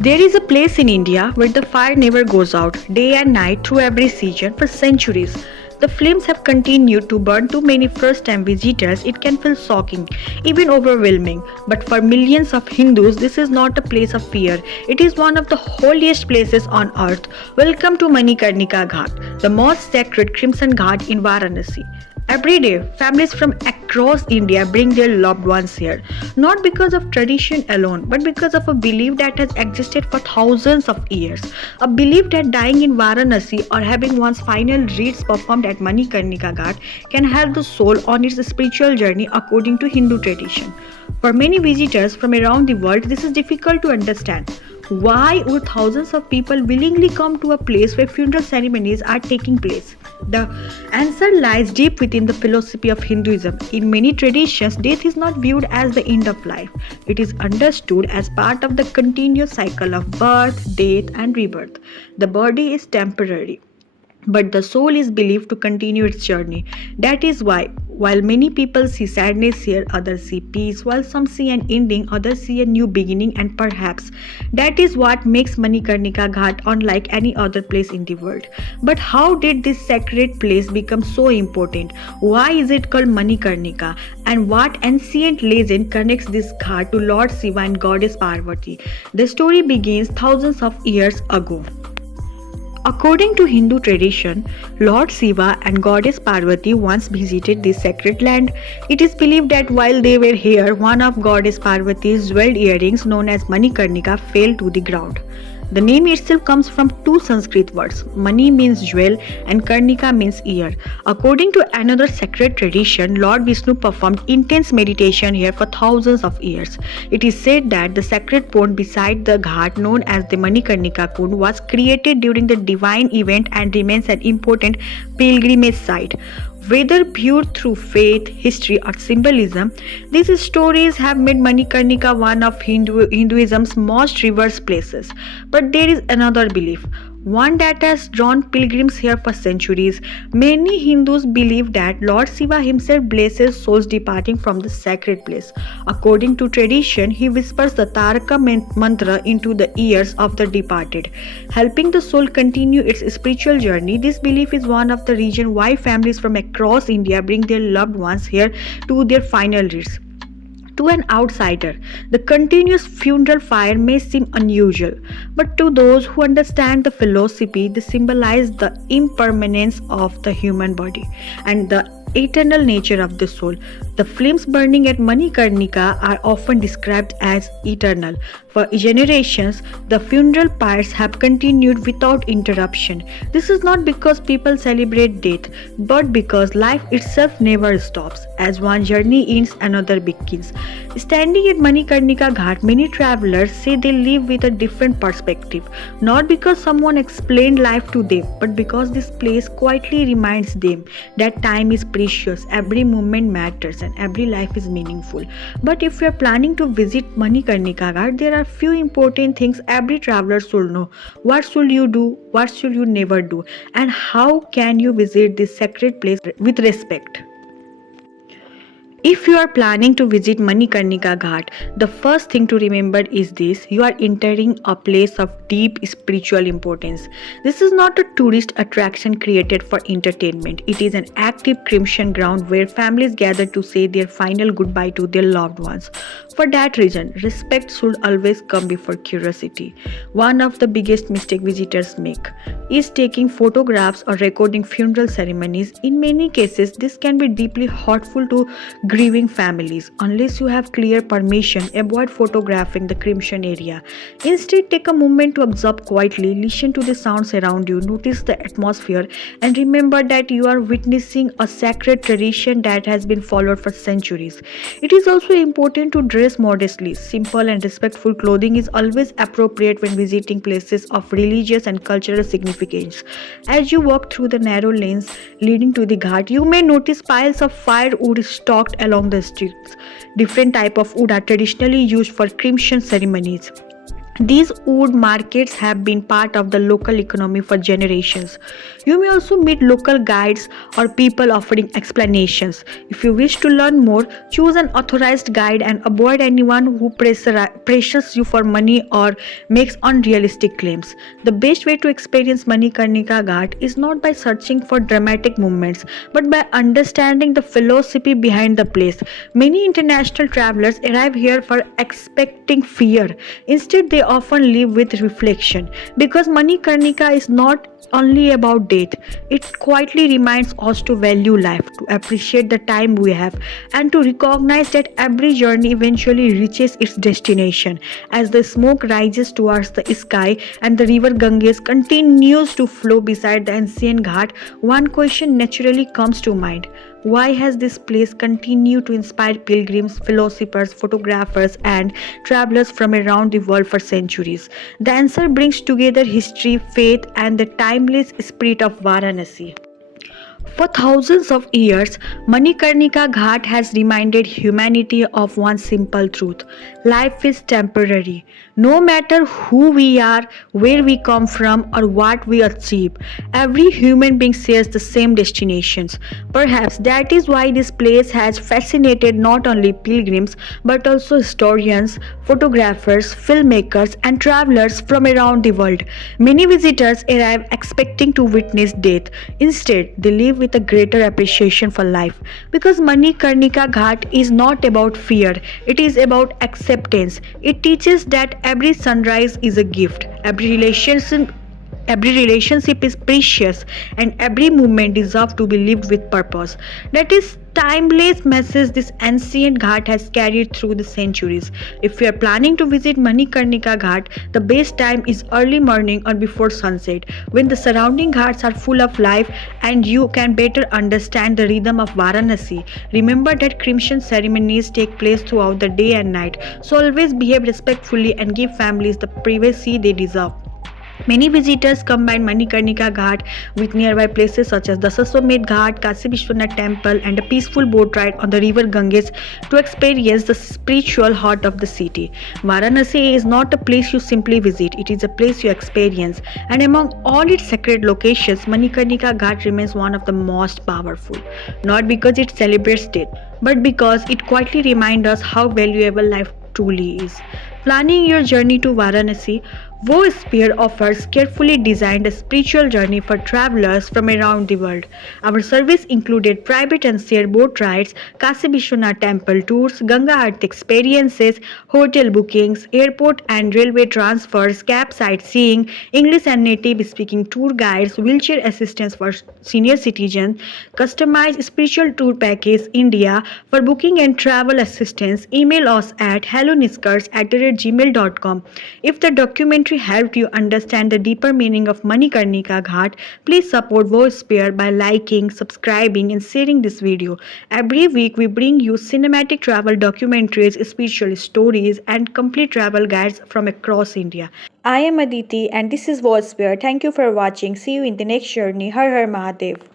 There is a place in India where the fire never goes out, day and night through every season for centuries. The flames have continued to burn to many first time visitors. It can feel shocking, even overwhelming. But for millions of Hindus, this is not a place of fear. It is one of the holiest places on earth. Welcome to Manikarnika Ghat, the most sacred Crimson Ghat in Varanasi. Every day, families from across India bring their loved ones here, not because of tradition alone, but because of a belief that has existed for thousands of years. A belief that dying in Varanasi or having one's final rites performed at Manikarnika Ghat can help the soul on its spiritual journey according to Hindu tradition. For many visitors from around the world, this is difficult to understand. Why would thousands of people willingly come to a place where funeral ceremonies are taking place? The answer lies deep within the philosophy of Hinduism. In many traditions, death is not viewed as the end of life. It is understood as part of the continuous cycle of birth, death, and rebirth. The body is temporary, but the soul is believed to continue its journey. That is why, while many people see sadness here, others see peace, while some see an ending, others see a new beginning, and perhaps that is what makes Manikarnika Ghat unlike any other place in the world. But how did this sacred place become so important? Why is it called Manikarnika? And what ancient legend connects this ghat to Lord Shiva and Goddess Parvati? The story begins thousands of years ago. According to Hindu tradition, Lord Shiva and Goddess Parvati once visited this sacred land. It is believed that while they were here, one of Goddess Parvati's jeweled earrings known as Manikarnika fell to the ground. The name itself comes from two Sanskrit words. Mani means jewel and Karnika means ear. According to another sacred tradition, Lord Vishnu performed intense meditation here for thousands of years. It is said that the sacred pond beside the ghat known as the Manikarnika Kund was created during the divine event and remains an important pilgrimage site. Whether viewed through faith, history, or symbolism, these stories have made Manikarnika one of Hinduism's most revered places. But there is another belief, one that has drawn pilgrims here for centuries. Many Hindus believe that Lord Shiva himself blesses souls departing from the sacred place. According to tradition, he whispers the Taraka mantra into the ears of the departed, helping the soul continue its spiritual journey. This belief is one of the reasons why families from across India bring their loved ones here to their final rites. To an outsider, the continuous funeral fire may seem unusual, but to those who understand the philosophy, they symbolize the impermanence of the human body and the eternal nature of the soul. The flames burning at Manikarnika are often described as eternal. For generations, the funeral pyres have continued without interruption. This is not because people celebrate death, but because life itself never stops. As one journey ends, another begins. Standing at Manikarnika Ghat, many travelers say they live with a different perspective, not because someone explained life to them, but because this place quietly reminds them that time is precious, every moment matters, and every life is meaningful. But if you are planning to visit Manikarnika Ghat, there are few important things every traveler should know. What should you do? What should you never do? And how can you visit this sacred place with respect? If you are planning to visit Manikarnika Ghat, the first thing to remember is this: you are entering a place of deep spiritual importance. This is not a tourist attraction created for entertainment. It is an active cremation ground where families gather to say their final goodbye to their loved ones. For that reason, respect should always come before curiosity. One of the biggest mistakes visitors make is taking photographs or recording funeral ceremonies. In many cases, this can be deeply hurtful to grieving families. Unless you have clear permission, avoid photographing the cremation area. Instead, take a moment to observe quietly, listen to the sounds around you, notice the atmosphere, and remember that you are witnessing a sacred tradition that has been followed for centuries. It is also important to dress modestly. Simple and respectful clothing is always appropriate when visiting places of religious and cultural significance. As you walk through the narrow lanes leading to the ghat, you may notice piles of firewood stocked along the streets. Different types of wood are traditionally used for cremation ceremonies. These wood markets have been part of the local economy for generations. You may also meet local guides or people offering explanations. If you wish to learn more, choose an authorized guide and avoid anyone who pressures you for money or makes unrealistic claims. The best way to experience Manikarnika Ghat is not by searching for dramatic movements, but by understanding the philosophy behind the place. Many international travelers arrive here for expecting fear. Instead, they often live with reflection because Manikarnika is not only about death. It quietly reminds us to value life, to appreciate the time we have, and to recognize that every journey eventually reaches its destination. As the smoke rises towards the sky and the river Ganges continues to flow beside the ancient ghat, one question naturally comes to mind. Why has this place continued to inspire pilgrims, philosophers, photographers, and travelers from around the world for centuries? The answer brings together history, faith, and the timeless spirit of Varanasi. For thousands of years, Manikarnika Ghat has reminded humanity of one simple truth: life is temporary. No matter who we are, where we come from, or what we achieve, every human being shares the same destinations. Perhaps that is why this place has fascinated not only pilgrims but also historians, photographers, filmmakers, and travelers from around the world. Many visitors arrive expecting to witness death. Instead, they leave with a greater appreciation for life. Because Manikarnika Ghat is not about fear, it is about acceptance. It teaches that every sunrise is a gift, every relationship is precious, and every moment deserves to be lived with purpose. That is timeless message this ancient ghat has carried through the centuries. If you are planning to visit Manikarnika Ghat, the best time is early morning or before sunset, when the surrounding ghats are full of life and you can better understand the rhythm of Varanasi. Remember that cremation ceremonies take place throughout the day and night, so always behave respectfully and give families the privacy they deserve. Many visitors combine Manikarnika Ghat with nearby places such as the Saswamedh Ghat, Kashi Vishwanath Temple, and a peaceful boat ride on the river Ganges to experience the spiritual heart of the city. Varanasi is not a place you simply visit, it is a place you experience. And among all its sacred locations, Manikarnika Ghat remains one of the most powerful. Not because it celebrates death, but because it quietly reminds us how valuable life truly is. Planning your journey to Varanasi, VoySphere offers carefully designed spiritual journey for travelers from around the world. Our service included private and shared boat rides, Kashi Vishwanath temple tours, Ganga Aarti experiences, hotel bookings, airport and railway transfers, cab sightseeing, English and native speaking tour guides, wheelchair assistance for senior citizens, customized spiritual tour package India. For booking and travel assistance, email us at hellonishkarsh@gmail.com. If the documentary helped you understand the deeper meaning of Manikarnika Ghat, please support VoySphere by liking, subscribing, and sharing this video. Every week, we bring you cinematic travel documentaries, spiritual stories, and complete travel guides from across India. I am Aditi, and this is VoySphere. Thank you for watching. See you in the next journey. Har Har Mahadev.